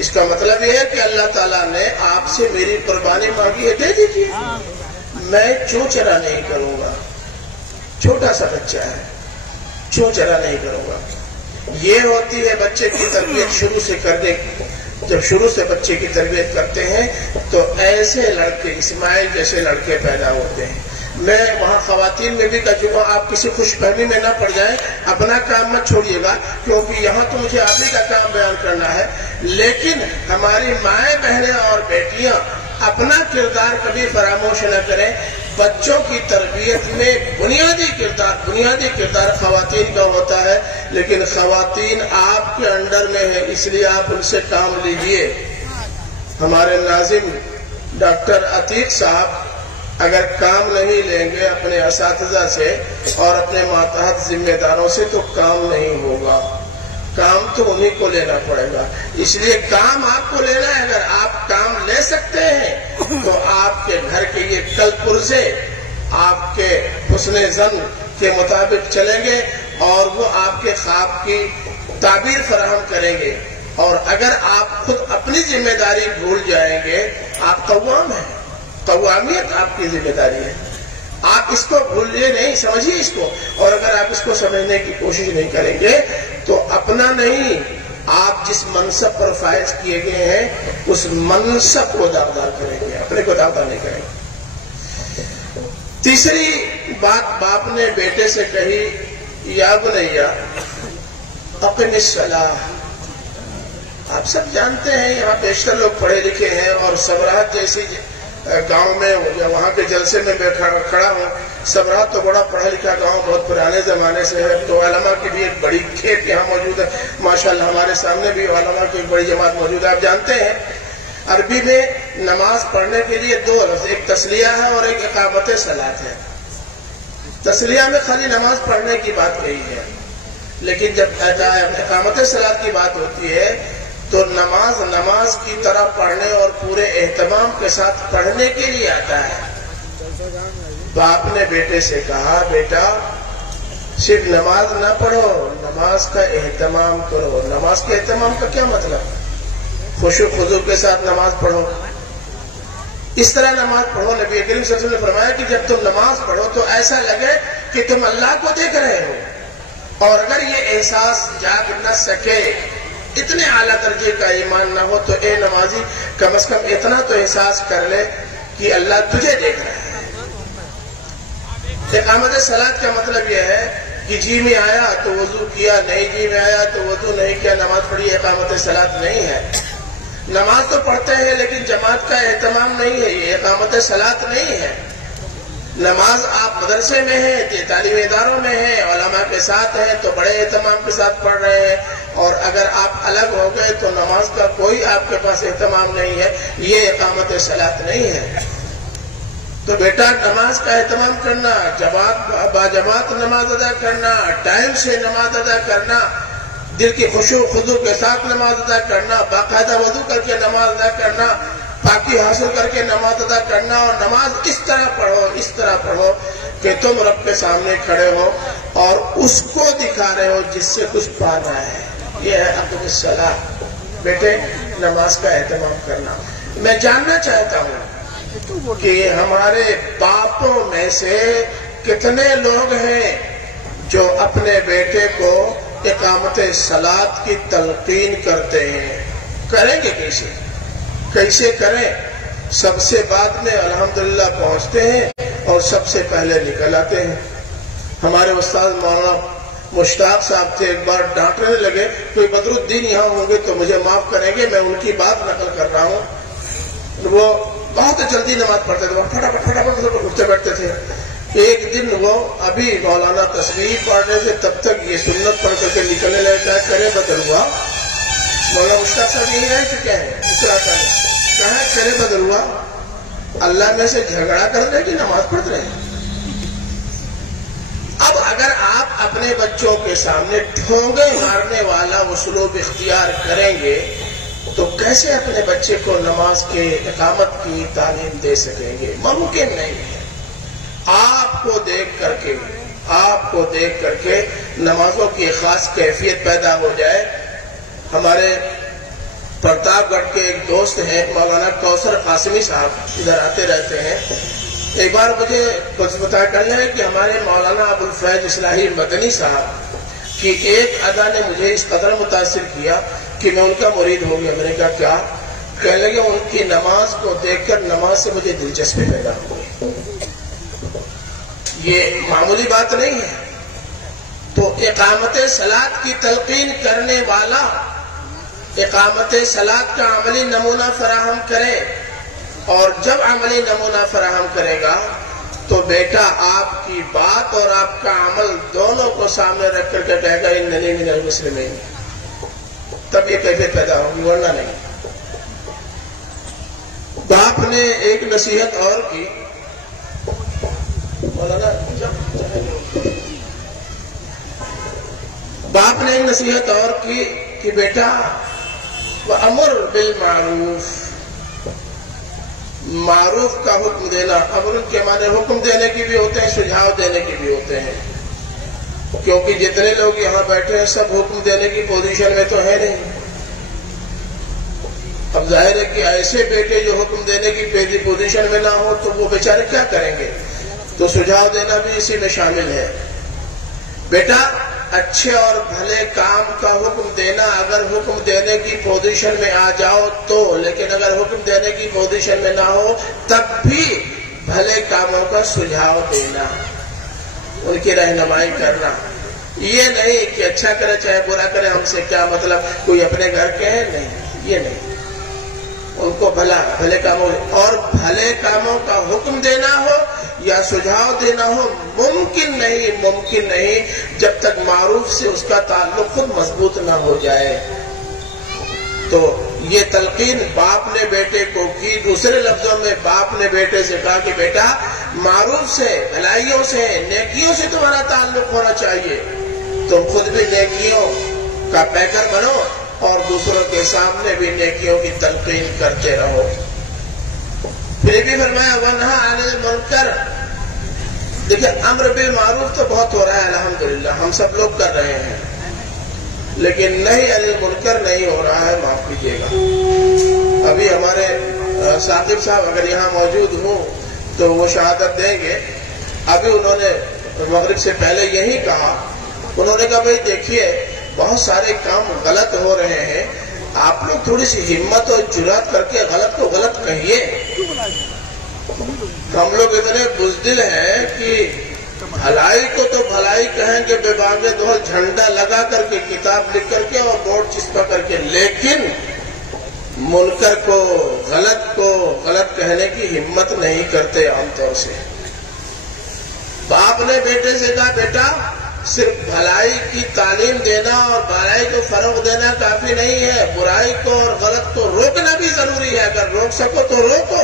اس کا مطلب یہ ہے کہ اللہ تعالیٰ نے آپ سے میری قربانی مانگی ہے، دے دیجیے، میں چوچرا نہیں کروں گا۔ چھوٹا سا بچہ ہے، چوچرا نہیں کروں گا۔ یہ ہوتی ہے بچے کی تربیت شروع سے کرنے کی۔ جب شروع سے بچے کی تربیت کرتے ہیں تو ایسے لڑکے، اسماعیل جیسے لڑکے پیدا ہوتے ہیں۔ میں وہاں خواتین میں بھی کہہ چکا ہوں، آپ کسی خوش فہمی میں نہ پڑ جائیں، اپنا کام مت چھوڑیے گا، کیونکہ یہاں تو مجھے آپ ہی کا کام بیان کرنا ہے، لیکن ہماری مائیں بہنیں اور بیٹیاں اپنا کردار کبھی فراموش نہ کریں۔ بچوں کی تربیت میں بنیادی کردار خواتین کا ہوتا ہے، لیکن خواتین آپ کے انڈر میں ہے، اس لیے آپ ان سے کام لیجئے۔ ہمارے ناظم ڈاکٹر عتیق صاحب اگر کام نہیں لیں گے اپنے اساتذہ سے اور اپنے ماتحت ذمہ داروں سے تو کام نہیں ہوگا، کام تو انہیں کو لینا پڑے گا۔ اس لیے کام آپ کو لینا ہے، اگر آپ کام لے سکتے ہیں تو آپ کے گھر کے یہ کل پرزے آپ کے حسن ظن کے مطابق چلیں گے اور وہ آپ کے خواب کی تعبیر فراہم کریں گے۔ اور اگر آپ خود اپنی ذمہ داری بھول جائیں گے، آپ قوام ہیں، قوامیت آپ کی ذمہ داری ہے، آپ اس کو بھولیے نہیں، سمجھیے اس کو، اور اگر آپ اس کو سمجھنے کی کوشش نہیں کریں گے تو اپنا نہیں، آپ جس منصب پر فائز کیے گئے ہیں اس منصب کو داغدار کریں گے، اپنے کو داغدار نہیں کریں گے۔ تیسری بات باپ نے بیٹے سے کہی، یا بنیا اقم الصلاۃ۔ آپ سب جانتے ہیں یہاں بیشتر لوگ پڑھے لکھے ہیں، اور سبرات جیسی گاؤں میں یا وہاں کے جلسے میں میں کھڑا ہوں، سبرات تو بڑا پڑھا لکھا گاؤں، بہت پرانے زمانے سے ہے، تو علماء کی بھی ایک بڑی کھیپ یہاں موجود ہے، ماشاءاللہ ہمارے سامنے بھی علماء کی ایک بڑی جماعت موجود ہے۔ آپ جانتے ہیں عربی میں نماز پڑھنے کے لیے دو لفظ، ایک تسلیہ ہے اور ایک اقامت صلاۃ ہے۔ تسلیہ میں خالی نماز پڑھنے کی بات کہی ہے، لیکن جب اقامت صلاۃ کی بات ہوتی ہے تو نماز کی طرح پڑھنے اور پورے اہتمام کے ساتھ پڑھنے کے لیے آتا ہے۔ باپ نے بیٹے سے کہا بیٹا صرف نماز نہ پڑھو، نماز کا اہتمام کرو۔ نماز کے اہتمام کا کیا مطلب؟ خشوع خضوع کے ساتھ نماز پڑھو، اس طرح نماز پڑھو۔ نبی کریم صلی اللہ علیہ وسلم نے فرمایا کہ جب تم نماز پڑھو تو ایسا لگے کہ تم اللہ کو دیکھ رہے ہو، اور اگر یہ احساس جاگ نہ سکے، اتنے اعلیٰ درجے کا ایمان نہ ہو، تو اے نمازی کم از کم اتنا تو احساس کر لے کہ اللہ تجھے دیکھ رہا ہے۔ اقامت صلاۃ کا مطلب یہ ہے کہ جی میں آیا تو وضو کیا، نہیں جی میں آیا تو وضو نہیں کیا، نماز پڑھی، اقامت صلاۃ نہیں ہے۔ نماز تو پڑھتے ہیں لیکن جماعت کا اہتمام نہیں ہے، یہ اقامت صلاۃ نہیں ہے۔ نماز آپ مدرسے میں ہیں، تعلیمی اداروں میں ہیں، علماء کے ساتھ ہیں تو بڑے اہتمام کے ساتھ پڑھ رہے ہیں، اور اگر آپ الگ ہو گئے تو نماز کا کوئی آپ کے پاس اہتمام نہیں ہے، یہ اقامت صلاۃ نہیں ہے۔ تو بیٹا نماز کا اہتمام کرنا، باجماعت نماز ادا کرنا، ٹائم سے نماز ادا کرنا، دل کی خشوع خضوع کے ساتھ نماز ادا کرنا، باقاعدہ وضو کر کے نماز ادا کرنا، پاکی حاصل کر کے نماز ادا کرنا، اور نماز اس طرح پڑھو کہ تم رب کے سامنے کھڑے ہو اور اس کو دکھا رہے ہو جس سے کچھ پانا ہے۔ یہ ہے اقم الصلاۃ۔ بیٹے نماز کا اہتمام کرنا۔ میں جاننا چاہتا ہوں کہ ہمارے باپوں میں سے کتنے لوگ ہیں جو اپنے بیٹے کو اقامت صلاۃ کی تلقین کرتے ہیں؟ کریں گے کیسے کریں؟ سب سے بعد میں الحمدللہ پہنچتے ہیں اور سب سے پہلے نکل آتے ہیں۔ ہمارے استاد مولانا مشتاق صاحب تھے، ایک بار ڈانٹنے لگے، کوئی بدر الدین یہاں ہوں گے تو مجھے معاف کریں گے، میں ان کی بات نقل کر رہا ہوں۔ وہ بہت جلدی نماز پڑھتے تھے، وہ فٹافٹ اٹھتے بیٹھتے تھے۔ ایک دن وہ ابھی مولانا تسبیح پڑھ رہے تھے، تب تک یہ سنت پڑھ کر کے نکلنے لگے، کیا کرے بدر ہوا؟ مولانا مشتاق صاحب یہی رہ چکے ہیں، کہاں کرے بدر ہوا؟ اللہ میں سے جھگڑا کر رہے کہ نماز پڑھ رہے ہیں۔ اب اگر آپ اپنے بچوں کے سامنے ٹھونگے مارنے والا اسلوب اختیار کریں گے تو کیسے اپنے بچے کو نماز کے اقامت کی تعلیم دے سکیں گے؟ ممکن نہیں ہے۔ آپ کو دیکھ کر کے نمازوں کی خاص کیفیت پیدا ہو جائے۔ ہمارے پرتاپ گڑھ کے ایک دوست ہیں مولانا کوثر قاسمی صاحب، ادھر آتے رہتے ہیں۔ ایک بار مجھے کچھ بتا کرنا ہے کہ ہمارے مولانا ابو الفیض اصلاحی مدنی صاحب کی ایک ادا نے مجھے اس قدر متاثر کیا کہ میں ان کا مرید ہو گیا۔ میں نے کہا کیا؟ کہنے لگے ان کی نماز کو دیکھ کر نماز سے مجھے دلچسپی پیدا ہو گئی۔ یہ معمولی بات نہیں ہے۔ تو اقامت صلاۃ کی تلقین کرنے والا اقامت صلاۃ کا عملی نمونہ فراہم کرے، اور جب عملی نمونہ فراہم کرے گا تو بیٹا آپ کی بات اور آپ کا عمل دونوں کو سامنے رکھ کر کے کہے گا اننی من المسلمین، تب یہ کیفیت پیدا ہوگی، ورنہ نہیں۔ باپ نے ایک نصیحت اور کی، باپ نے ایک نصیحت اور کی کہ بیٹا وَأَمُرْ بِالْمَعْرُوفِ، معروف کا حکم دینا۔ امر کے معنی حکم دینے کی بھی ہوتے ہیں، سجھاؤ دینے کی بھی ہوتے ہیں، کیونکہ جتنے لوگ یہاں بیٹھے ہیں سب حکم دینے کی پوزیشن میں تو ہے نہیں۔ اب ظاہر ہے کہ ایسے بیٹے جو حکم دینے کی پوزیشن میں نہ ہو تو وہ بیچارے کیا کریں گے؟ تو سجھاؤ دینا بھی اسی میں شامل ہے۔ بیٹا اچھے اور بھلے کام کا حکم دینا، اگر حکم دینے کی پوزیشن میں آ جاؤ تو، لیکن اگر حکم دینے کی پوزیشن میں نہ ہو تب بھی بھلے کاموں کا سجھاؤ دینا، ان کی رہنمائی کرنا۔ یہ نہیں کہ اچھا کرے چاہے برا کرے، ہم سے کیا مطلب، کوئی اپنے گھر کے ہیں، نہیں، یہ نہیں۔ ان کو بھلے کاموں اور بھلے کاموں کا حکم دینا ہو یا سجھاؤ دینا ہو، ممکن نہیں جب تک معروف سے اس کا تعلق خود مضبوط نہ ہو جائے۔ تو یہ تلقین باپ نے بیٹے کو کی۔ دوسرے لفظوں میں باپ نے بیٹے سے کہا کہ بیٹا معروف سے، بھلائیوں سے، نیکیوں سے تمہارا تعلق ہونا چاہیے، تم خود بھی نیکیوں کا پیکر بنو اور دوسروں کے سامنے بھی نیکیوں کی تلقین کرتے رہو۔ پھر بھی فرمایا وَنْهَا عَنِ الْمُنْكَرِ، دیکھیں امر بالمعروف تو بہت ہو رہا ہے الحمدللہ، ہم سب لوگ کر رہے ہیں، لیکن نہی عن المنکر نہیں ہو رہا ہے، معاف کیجیے گا۔ ابھی ہمارے ثاقب صاحب اگر یہاں موجود ہوں تو وہ شہادت دیں گے، ابھی انہوں نے مغرب سے پہلے یہی کہا، انہوں نے کہا بھائی دیکھیے بہت سارے کام غلط ہو رہے ہیں، آپ لوگ تھوڑی سی ہمت اور جرات کر کے غلط کو غلط کہیے۔ ہم لوگ اتنے بزدل ہیں کہ بھلائی کو تو بھلائی کہیں گے بے باغ دوہل، جھنڈا لگا کر کے، کتاب لکھ کر کے اور بورڈ چسپا کر کے، لیکن منکر کو غلط کہنے کی ہمت نہیں کرتے عام طور سے۔ باپ نے بیٹے سے کہا بیٹا صرف بھلائی کی تعلیم دینا اور بھلائی کو فروغ دینا کافی نہیں ہے، برائی کو اور غلط کو روکنا بھی ضروری ہے، اگر روک سکو تو روکو۔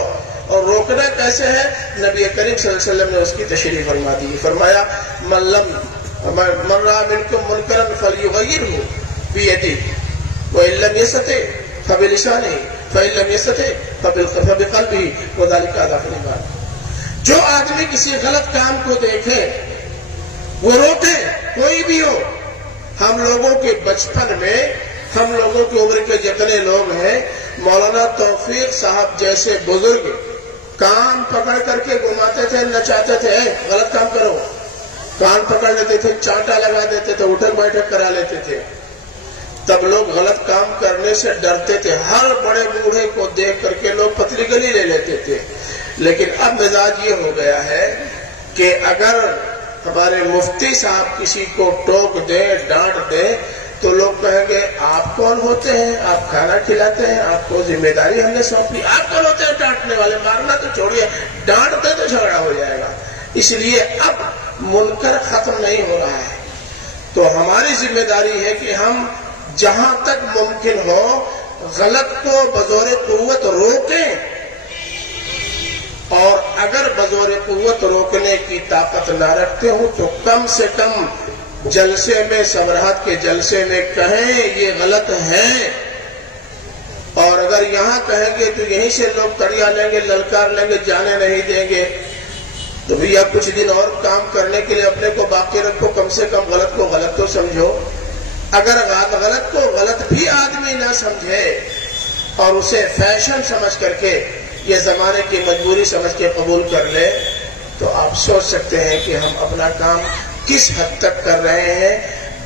اور روکنا کیسے ہے؟ نبی کریم صلی اللہ علیہ وسلم نے اس کی تشریح فرما دی، فرمایا من رأى منکم منکرا فلیغیرہ بیدہ وإن لم یستطع فبلسانہ فإن لم یستطع فبقلبہ وذلک اضعف الایمان۔ جو آدمی کسی غلط کام کو دیکھے وہ روکے، کوئی بھی ہو۔ ہم لوگوں کے بچپن میں، ہم لوگوں کی عمر کے جتنے لوگ ہیں، مولانا توفیق صاحب جیسے بزرگ کان پکڑ کر کے گھماتے تھے، نچاتے تھے، غلط کام کرو، کان پکڑ لیتے تھے، چانٹا لگا دیتے تھے، اٹھک بیٹھک کرا لیتے تھے۔ تب لوگ غلط کام کرنے سے ڈرتے تھے، ہر بڑے بوڑھے کو دیکھ کر کے لوگ پتلی گلی لے لیتے تھے۔ لیکن اب مزاج یہ ہو گیا ہے کہ اگر ہمارے مفتی صاحب کسی کو ٹوک دے، ڈانٹ دے تو لوگ کہیں گے آپ کون ہوتے ہیں، آپ کھانا کھلاتے ہیں، آپ کو ذمہ داری ہم نے سونپی، آپ کون ہوتے ہیں ڈانٹنے والے، مارنا تو چھوڑیے، ڈانٹتے تو جھگڑا ہو جائے گا۔ اس لیے اب منکر ختم نہیں ہو رہا ہے، تو ہماری ذمہ داری ہے کہ ہم جہاں تک ممکن ہو غلط کو بزور قوت روکیں، اور اگر بزور قوت روکنے کی طاقت نہ رکھتے ہوں تو کم سے کم جلسے میں، سمراہت کے جلسے میں کہیں یہ غلط ہے، اور اگر یہاں کہیں گے تو یہیں سے لوگ تڑیا لیں گے، للکار لیں گے، جانے نہیں دیں گے۔ تو بھی اب کچھ دن اور کام کرنے کے لیے اپنے کو باقی رکھو، کم سے کم غلط کو غلط تو سمجھو۔ اگر غلط کو غلط بھی آدمی نہ سمجھے اور اسے فیشن سمجھ کر کے، یہ زمانے کی مجبوری سمجھ کے قبول کر لے، تو آپ سوچ سکتے ہیں کہ ہم اپنا کام کس حد تک کر رہے ہیں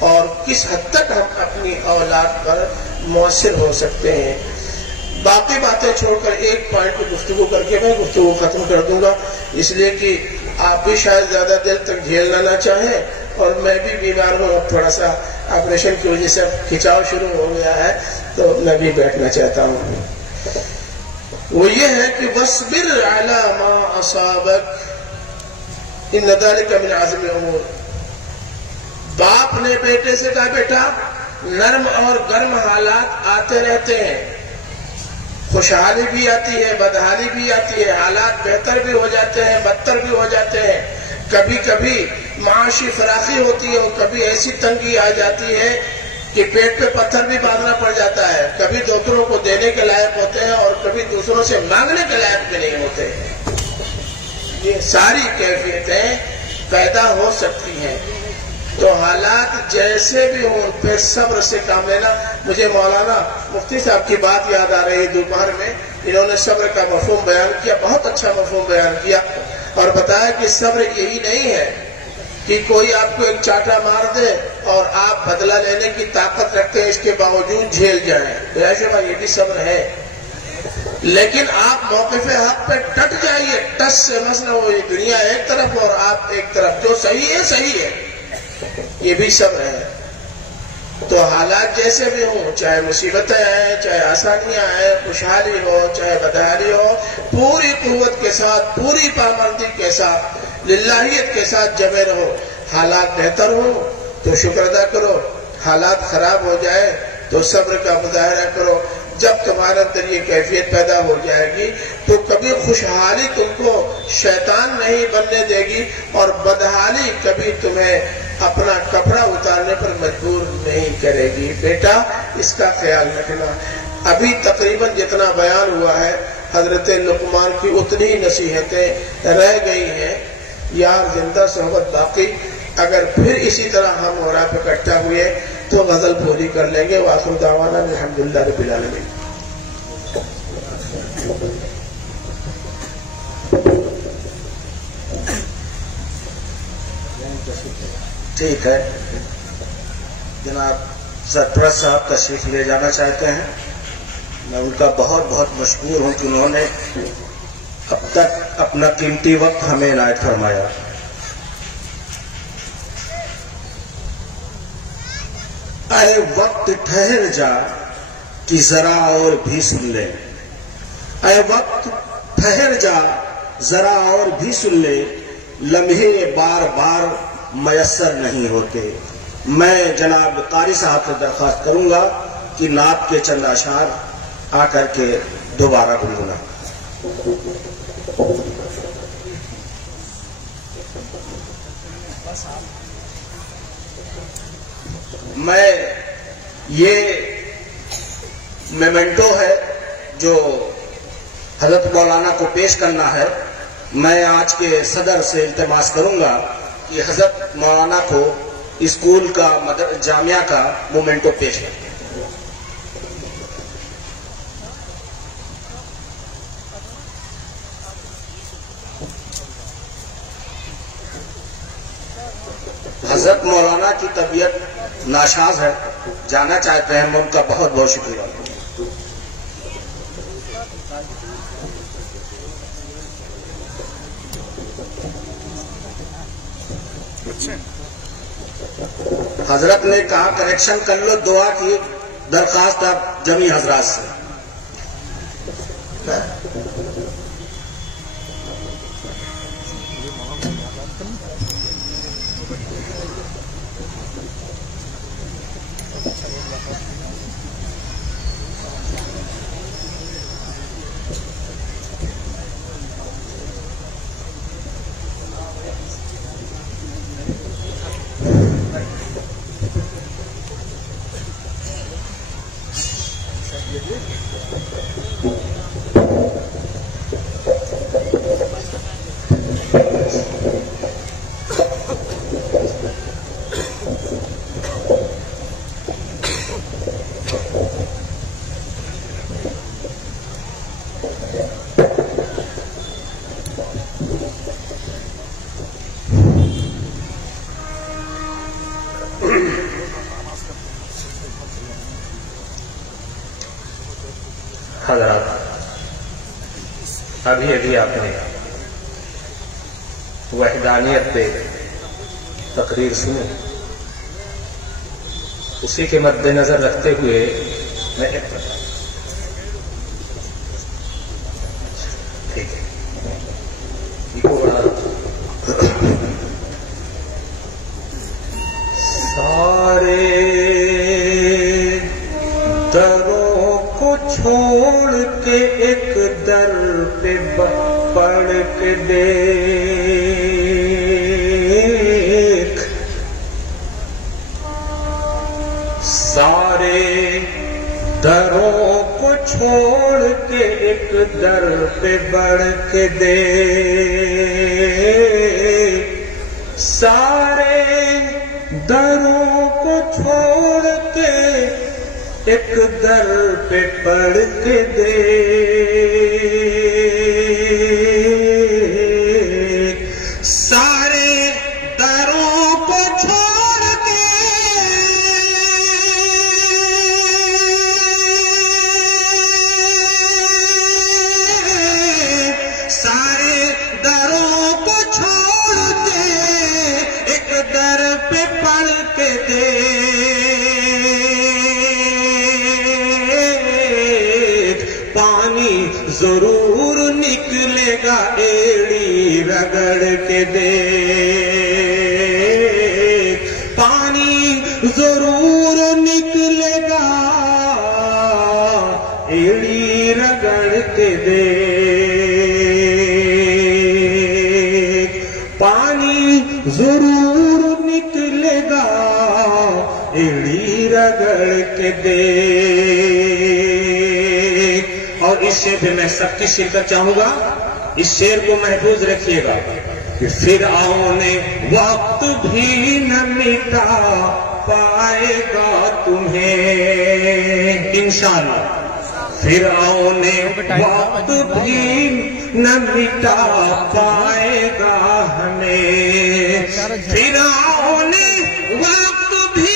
اور کس حد تک ہم اپنی اولاد پر مؤثر ہو سکتے ہیں۔ باقی باتیں چھوڑ کر ایک پوائنٹ کی گفتگو کر کے میں گفتگو ختم کر دوں گا، اس لیے کہ آپ بھی شاید زیادہ دیر تک جھیلنا نہ چاہیں، اور میں بھی بیمار ہوں، تھوڑا سا آپریشن کی وجہ سے کھچاؤ شروع ہو گیا ہے، تو میں بھی بیٹھنا چاہتا ہوں۔ وہ یہ ہے کہ وَاصْبِرْ عَلَى مَا أَصَابَكَ إِنَّ ذَلِكَ مِنْ عَزْمِ الْأُمُورِ۔ باپ نے بیٹے سے کہا بیٹا نرم اور گرم حالات آتے رہتے ہیں، خوشحالی بھی آتی ہے، بدحالی بھی آتی ہے، حالات بہتر بھی ہو جاتے ہیں، بدتر بھی ہو جاتے ہیں، کبھی کبھی معاشی فراخی ہوتی ہے، اور کبھی ایسی تنگی آ جاتی ہے کہ پیٹ پہ پتھر بھی باندھنا پڑ جاتا ہے، کبھی دوسروں کو دینے کے لائق ہوتے ہیں اور کبھی دوسروں سے مانگنے کے لائق بھی نہیں ہوتے۔ یہ ساری کیفیتیں پیدا ہو سکتی ہیں، تو حالات جیسے بھی ہوں ان پہ صبر سے کام لینا۔ مجھے مولانا مفتی صاحب کی بات یاد آ رہی ہے، دوپہر میں انہوں نے صبر کا مفہوم بیان کیا، بہت اچھا مفہوم بیان کیا، اور بتایا کہ صبر یہی نہیں ہے کہ کوئی آپ کو ایک چاٹا مار دے اور آپ بدلہ لینے کی طاقت رکھتے ہیں، اس کے باوجود جھیل جائیں، تو ایسے بات یہ بھی صبر ہے، لیکن آپ موقف حق پہ ڈٹ جائیے، ٹس سے مسئلہ ہو، یہ دنیا ایک طرف اور آپ ایک طرف، جو صحیح ہے صحیح ہے، یہ بھی صبر ہے۔ تو حالات جیسے بھی ہوں، چاہے مصیبتیں آئیں، چاہے آسانیاں آئیں، خوشحالی ہو چاہے بدحالی ہو، پوری قوت کے ساتھ، پوری پابندی کے ساتھ، للہیت کے ساتھ جمے رہو۔ حالات بہتر ہوں تو شکر ادا کرو، حالات خراب ہو جائے تو صبر کا مظاہرہ کرو۔ جب تمہارے اندر یہ کیفیت پیدا ہو جائے گی تو کبھی خوشحالی تم کو شیطان نہیں بننے دے گی، اور بدحالی کبھی تمہیں اپنا کپڑا اتارنے پر مجبور نہیں کرے گی۔ بیٹا اس کا خیال رکھنا۔ ابھی تقریباً جتنا بیان ہوا ہے حضرت لقمان کی اتنی نصیحتیں رہ گئی ہیں، یار زندہ صحبت باقی. اگر پھر اسی طرح ہم اور آپ اکٹھا ہوئے تو غزل پوری کر لیں گے. وآخر دعوانا الحمدللہ رب العالمین. ٹھیک ہے جناب سرپرست صاحب تشریف لے جانا چاہتے ہیں. میں ان کا بہت بہت مشکور ہوں کہ انہوں نے اب تک اپنا قیمتی وقت ہمیں عنایت فرمایا. اے وقت ٹھہر جا کہ ذرا اور بھی سن لے. اے وقت ٹھہر جا ذرا اور بھی سن لے. لمحے بار بار میسر نہیں ہوتے. میں جناب قاری صاحب سے درخواست کروں گا کہ نعت کے چند اشعار آ کر کے دوبارہ گنگنا. میں یہ میمنٹو ہے جو حضرت مولانا کو پیش کرنا ہے. میں آج کے صدر سے التماس کروں گا کہ حضرت مولانا کو اسکول کا جامعہ کا مومنٹو پیش کریں. حضرت مولانا کی طبیعت ناساز ہے, جانا چاہتے ہیں. میں ان کا بہت بہت شکریہ. حضرت نے کہا کریکشن کر لو, دعا کی درخواست آپ جمی حضرات سے. حضرات, ابھی آپ نے وحدانیت پہ تقریر سنی. اسی کے مد نظر رکھتے ہوئے میں ٹھیک ہے سارے دروں کو چھوڑ کے ایک در پہ پڑھ کے دیکھ, سارے دروں کو چھوڑ کے ایک در پہ بڑھ کے دیکھ, سارے دروں کو چھوڑ کے ایک در پہ پڑھ کے دیکھ, سارے دروں کو چھوڑ کے سارے دروں کو چھوڑ کے ایک در پہ پڑھ کے دیکھ, ضرور نکلے گا ایڑی رگڑ کے دیکھ, پانی ضرور نکلے گا ایڑی رگڑ کے دیکھ, پانی ضرور نکلے گا ایڑی رگڑ کے دیکھ. اور اس شعر پہ میں سب کی شرکت چاہوں گا. اس شعر کو محفوظ رکھیے گا. کہ فرعون وقت بھی نہ مٹا پائے گا تمہیں انشاءاللہ. فرعون وقت بھی نہ مٹا پائے گا ہمیں. فرعون وقت بھی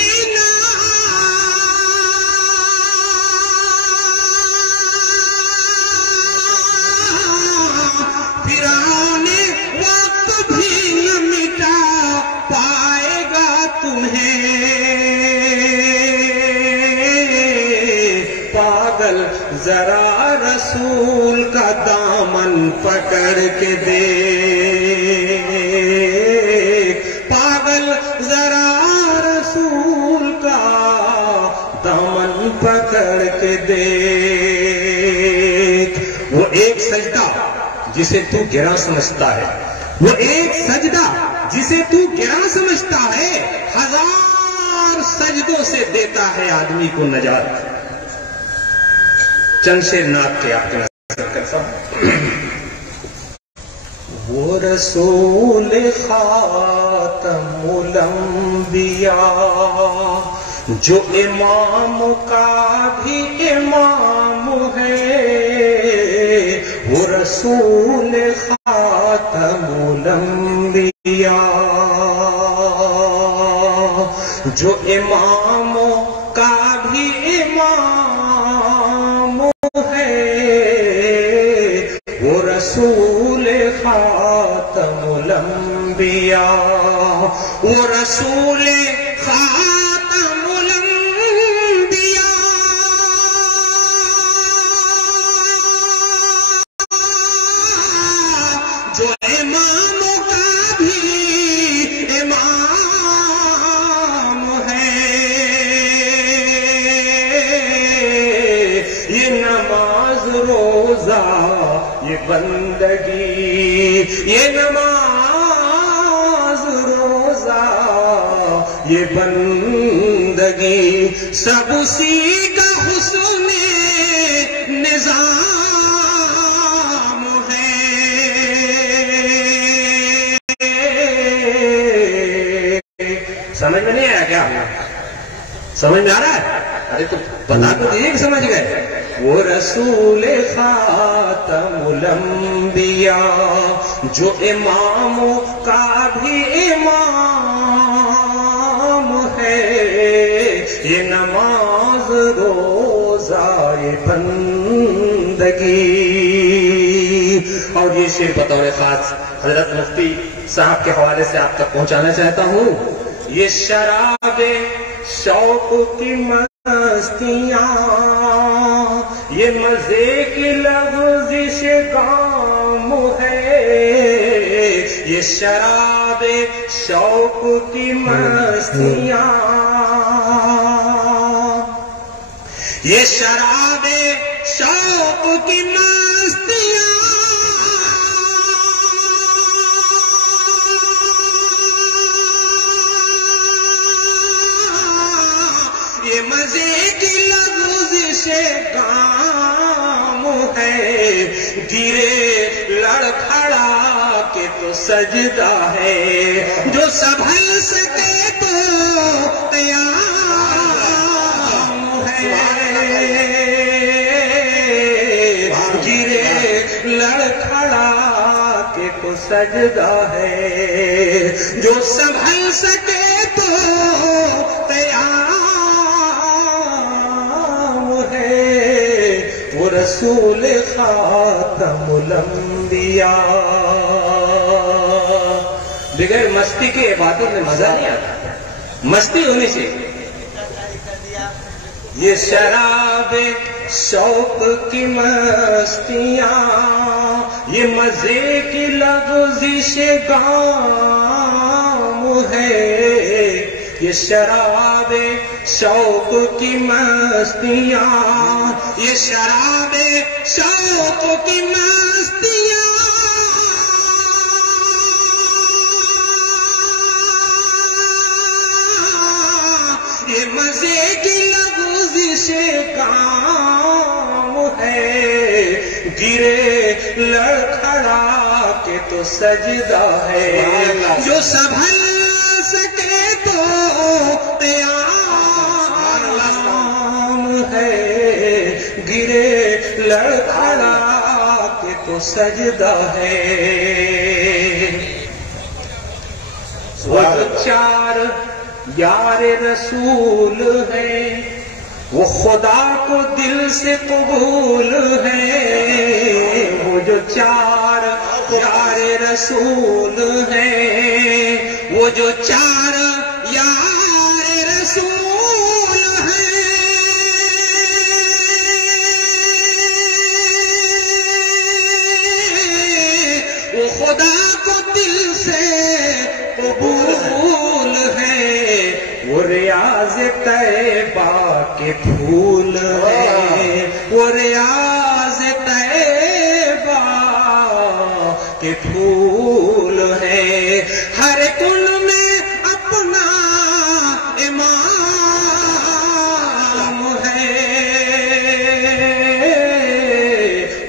ذرا رسول کا دامن پکڑ کے دے. پاگل ذرا رسول کا دامن پکڑ کے دے. وہ ایک سجدہ جسے تو گرا سمجھتا ہے، وہ ایک سجدہ جسے تو گرا سمجھتا ہے، 1000 سجدوں سے دیتا ہے آدمی کو نجات. چند شعر نعت کے آپ کے نظر کرتا ہوں. وہ رسول خاتم الانبیاء جو امام کا بھی امام ہے. وہ رسول خاتم الانبیاء جو اماموں کا بھی امام رسول خاتم الانبیاء. وہ رسول خاتم الانبیاء جو امام کا بھی امام ہے. یہ نماز روزہ یہ بندگی، یہ نماز روزہ یہ بندگی سب اسی کا حسن نظام ہے. سمجھ میں نہیں آیا کیا؟ سمجھ میں آ رہا ہے؟ ارے تو بتا تو دیجیے کہ سمجھ گئے. وہ رسول خاتم الانبیاء جو اماموں کا بھی امام ہے. یہ نماز روزہ یہ بندگی. اور یہ شعر بطور خاص حضرت مفتی صاحب کے حوالے سے آپ تک پہنچانا چاہتا ہوں. یہ شراب شوق کی مستیاں، یہ مزے کی لغزش کام ہے. یہ شراب شوق کی مستیاں، یہ شراب شوق کی مستیاں یہ مزے کی لغزش کام ہے. گرے لڑکھڑا کے تو سجدہ ہے، جو سنبھل سکے تو قیام ہے. گرے لڑکھڑا کے تو سجدہ ہے، جو سنبھل سکے تو قیام. رسول خاتم الانبیاء. بغیر مستی کے عبادت میں مزہ نہیں آتا، مستی ہونی چاہیے. یہ شراب شوق کی مستیاں، یہ مزے کی لغزش کام ہے. یہ شراب شوق کی مستیاں، یہ شراب شوق کی مستیاں یہ مزے کی لغزش کام ہے. گرے لڑکھڑا کے کے تو سجدہ ہے، جو سنبھل سکے تو قیام ہے، گرے لڑکھڑا کے تو سجدہ ہے۔ وہ جو چار یار رسول ہیں وہ خدا کو دل سے قبول ہیں، وہ جو چار یار رسول ہیں، وہ جو چار یار رسول ہیں، وہ خدا کو دل سے قبول ہے، وہ ریاض طیبہ کے پھول ہیں، وہ ریاض طیبہ کے پھول ہیں، ہر کن میں اپنا امام ہے،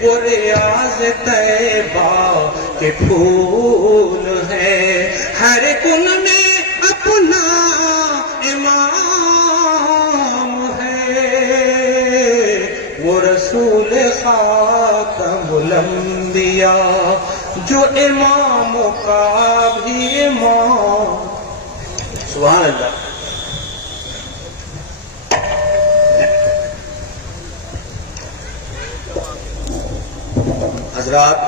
وہ ریاض طیبہ کے پھول ہیں، ہر کن میں اپنا امام ہے، وہ رسول خاتم الانبیاء جو اماموں کا بھی امام۔ سبحان اللہ۔ حضرات